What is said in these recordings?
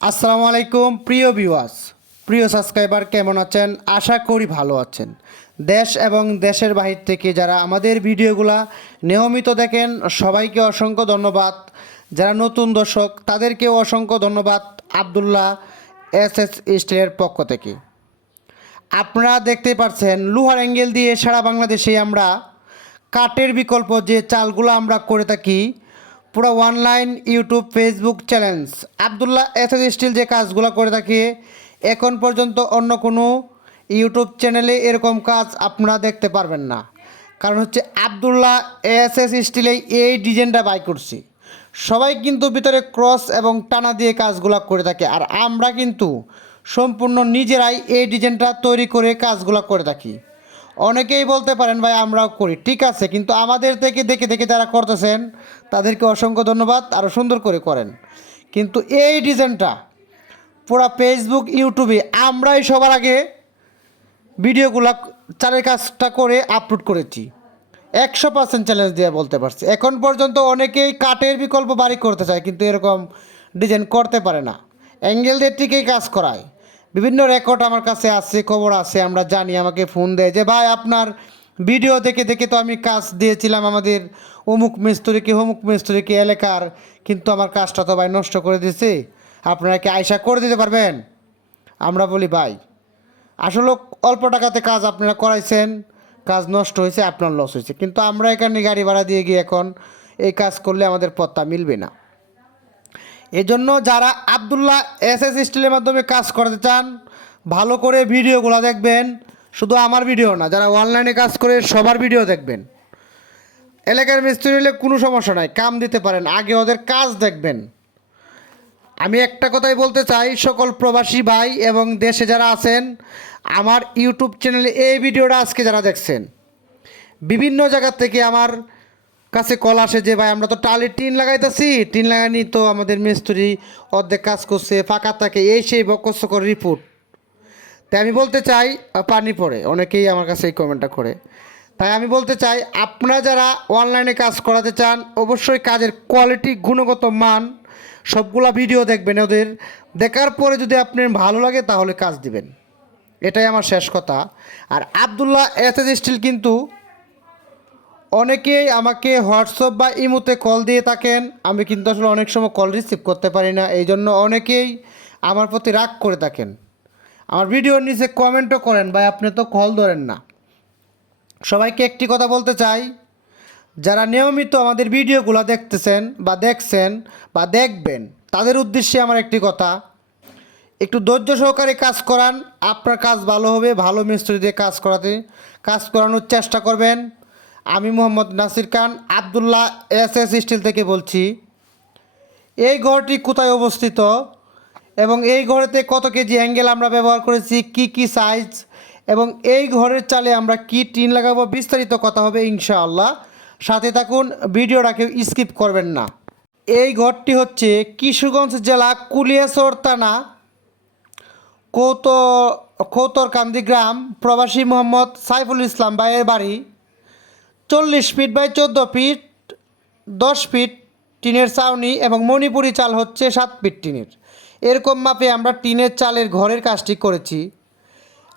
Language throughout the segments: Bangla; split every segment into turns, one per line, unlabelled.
আসসালামু আলাইকুম, প্রিয় ভিউয়ার্স প্রিয় সাবস্ক্রাইবার কেমন আছেন? আশা করি ভালো আছেন। দেশ এবং দেশের বাহির থেকে যারা আমাদের ভিডিওগুলা নিয়মিত দেখেন, সবাইকে অসংখ্য ধন্যবাদ। যারা নতুন দর্শক, তাদেরকেও অসংখ্য ধন্যবাদ আবদুল্লাহ এস এস স্টিলের পক্ষ থেকে। আপনারা দেখতে পাচ্ছেন লোহার অ্যাঙ্গেল দিয়ে সারা বাংলাদেশে আমরা কাঠের বিকল্প যে চালগুলো আমরা করে থাকি পুরো online YouTube Facebook challenge Abdullah S S steel যে কাজগুলো করে থাকি, এখন পর্যন্ত অন্য কোনো ইউটিউব চ্যানেলে এরকম কাজ আপনারা দেখতে পারবেন না। কারণ হচ্ছে আবদুল্লাহ এস এস স্টিলে এই ডিজাইনটা বাই করছি। সবাই কিন্তু ভিতরে ক্রস এবং টানা দিয়ে কাজগুলো করে থাকে, আর আমরা কিন্তু সম্পূর্ণ নিজেরাই এই ডিজাইনটা তৈরি করে কাজগুলো করে থাকি। অনেকেই বলতে পারেন, ভাই, আমরাও করি। ঠিক আছে, কিন্তু আমাদের থেকে দেখে দেখে যারা করতেছেন, তাদেরকে অসংখ্য ধন্যবাদ আরও সুন্দর করে করেন। কিন্তু এই ডিজাইনটা পুরো ফেসবুক ইউটিউবে আমরাই সবার আগে ভিডিওগুলো চারের কাজটা করে আপলোড করেছি। একশো পার্সেন্ট চ্যালেঞ্জ দিয়ে বলতে পারছি। এখন পর্যন্ত অনেকেই কাঠের বিকল্প বাড়ি করতে চায়, কিন্তু এরকম ডিজাইন করতে পারে না। অ্যাঙ্গেল দিয়ে ঠিকই কাজ করায়। বিভিন্ন রেকর্ড আমার কাছে আছে, খবর আছে, আমরা জানি, আমাকে ফোন দেয় যে, ভাই, আপনার ভিডিও দেখে দেখে তো আমি কাজ দিয়েছিলাম আমাদের অমুক মিস্ত্রিকে অমুক মিস্ত্রিকে এলাকার, কিন্তু আমার কাজটা তো ভাই নষ্ট করে দিয়েছে। আপনারা কি আয়সা করে দিতে পারবেন? আমরা বলি, ভাই, আসলে অল্প টাকাতে কাজ আপনারা করাইছেন, কাজ নষ্ট হয়েছে, আপনার লস হয়েছে। কিন্তু আমরা এখানে গাড়ি ভাড়া দিয়ে গিয়ে এখন এই কাজ করলে আমাদের পত্তা মিলবে না। এজন্য যারা আবদুল্লাহ এস এস স্টিলের মাধ্যমে কাজ করতে চান, ভালো করে ভিডিওগুলো দেখবেন। শুধু আমার ভিডিও না, যারা অনলাইনে কাজ করে সবার ভিডিও দেখবেন। এলাকার মিস্ত্রি হলে কোনো সমস্যা নাই, কাম দিতে পারেন, আগে ওদের কাজ দেখবেন। আমি একটা কথাই বলতে চাই, সকল প্রবাসী ভাই এবং দেশে যারা আছেন, আমার ইউটিউব চ্যানেলে এই ভিডিওটা আজকে যারা দেখছেন, বিভিন্ন জায়গা থেকে আমার কাছে কল আসে যে, ভাই, আমরা তো টালির টিন লাগাইতেছি। টিন লাগাইনি তো আমাদের মিস্ত্রি অর্ধেক কাজ করছে, ফাঁকা থাকে, এই সেই বকস্কর রিপোর্ট। তাই আমি বলতে চাই পানি পড়ে, অনেকেই আমার কাছে এই কমেন্টটা করে। তাই আমি বলতে চাই, আপনারা যারা অনলাইনে কাজ করাতে চান, অবশ্যই কাজের কোয়ালিটি, গুণগত মান, সবগুলা ভিডিও দেখবেন ওদের। দেখার পরে যদি আপনার ভালো লাগে, তাহলে কাজ দিবেন। এটাই আমার শেষ কথা। আর আবদুল্লাহ এস স্টিল কিন্তু অনেকেই আমাকে হোয়াটসঅ্যাপ বা ইমোতে কল দিয়ে থাকেন। আমি কিন্তু আসলে অনেক সময় কল রিসিভ করতে পারি না এই জন্য অনেকেই আমার প্রতি রাগ করে থাকেন। আমার ভিডিওর নিচে কমেন্টও করেন, ভাই, আপনি তো কল ধরেন না। সবাইকে একটি কথা বলতে চাই, যারা নিয়মিত আমাদের ভিডিওগুলো দেখতেছেন বা দেখছেন বা দেখবেন, তাদের উদ্দেশ্যে আমার একটি কথা। একটু ধৈর্য সহকারে কাজ করান, আপনার কাজ ভালো হবে, ভালো মিস্ত্রি দিয়ে কাজ করাতে, কাজ করানোর চেষ্টা করবেন। আমি Mohammad Nasir Khan Abdullah S S steel থেকে বলছি। এই ঘরটি কোথায় অবস্থিত এবং এই ঘরেতে কত কেজি অ্যাঙ্গেল আমরা ব্যবহার করেছি, কি কি সাইজ এবং এই ঘরের চালে আমরা কি টিন লাগাবো বিস্তারিত কথা হবে ইনশাআল্লাহ। সাথে থাকুন, ভিডিওটাকে স্কিপ করবেন না। এই ঘরটি হচ্ছে কিশোরগঞ্জ জেলা কুলিয়াচর থানা, কৌত, কৌতরকান্দি গ্রাম, প্রবাসী মোহাম্মদ সাইফুল ইসলাম ভাইয়ের বাড়ি। চল্লিশ ফিট বাই চোদ্দ ফিট, দশ ফিট টিনের ছাউনি এবং মণিপুরি চাল হচ্ছে সাত ফিট টিনের। এরকম মাপে আমরা টিনের চালের ঘরের কাজটি করেছি।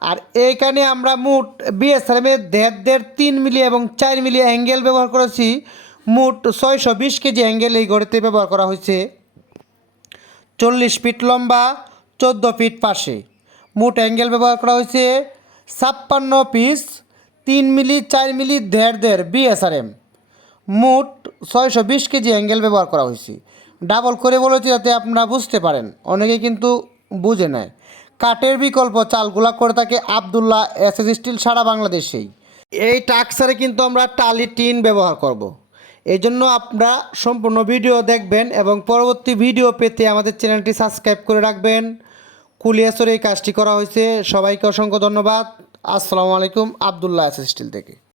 আর এইখানে আমরা মোট বিএসএলএমের দেড় দেড় তিন মিলি এবং চার মিলি অ্যাঙ্গেল ব্যবহার করেছি। মোট ছয়শো বিশ কেজি অ্যাঙ্গেল এই ঘরেতে ব্যবহার করা হয়েছে। চল্লিশ ফিট লম্বা, চোদ্দ ফিট পাশে। মোট অ্যাঙ্গেল ব্যবহার করা হয়েছে ছাপ্পান্ন পিস তিন মিলি, চার মিলি, দেড় দেড় বিএসআরএম মোট ছয়শো বিশ কেজি অ্যাঙ্গেল ব্যবহার করা হয়েছে। ডাবল করে বলেছি যাতে আপনারা বুঝতে পারেন। অনেকে কিন্তু বুঝে নেয়। কাঠের বিকল্প চালগুলা করে থাকে আবদুল্লাহ এস এস স্টিল সারা বাংলাদেশেই। এই টাক্সারে কিন্তু আমরা টালি টিন ব্যবহার করব। এই জন্য আপনারা সম্পূর্ণ ভিডিও দেখবেন এবং পরবর্তী ভিডিও পেতে আমাদের চ্যানেলটি সাবস্ক্রাইব করে রাখবেন। কুলিয়াসরে এই কাজটি করা হয়েছে। সবাইকে অসংখ্য ধন্যবাদ। আসসালামু আলাইকুম আবদুল্লাহ এস এস স্টিল থেকে।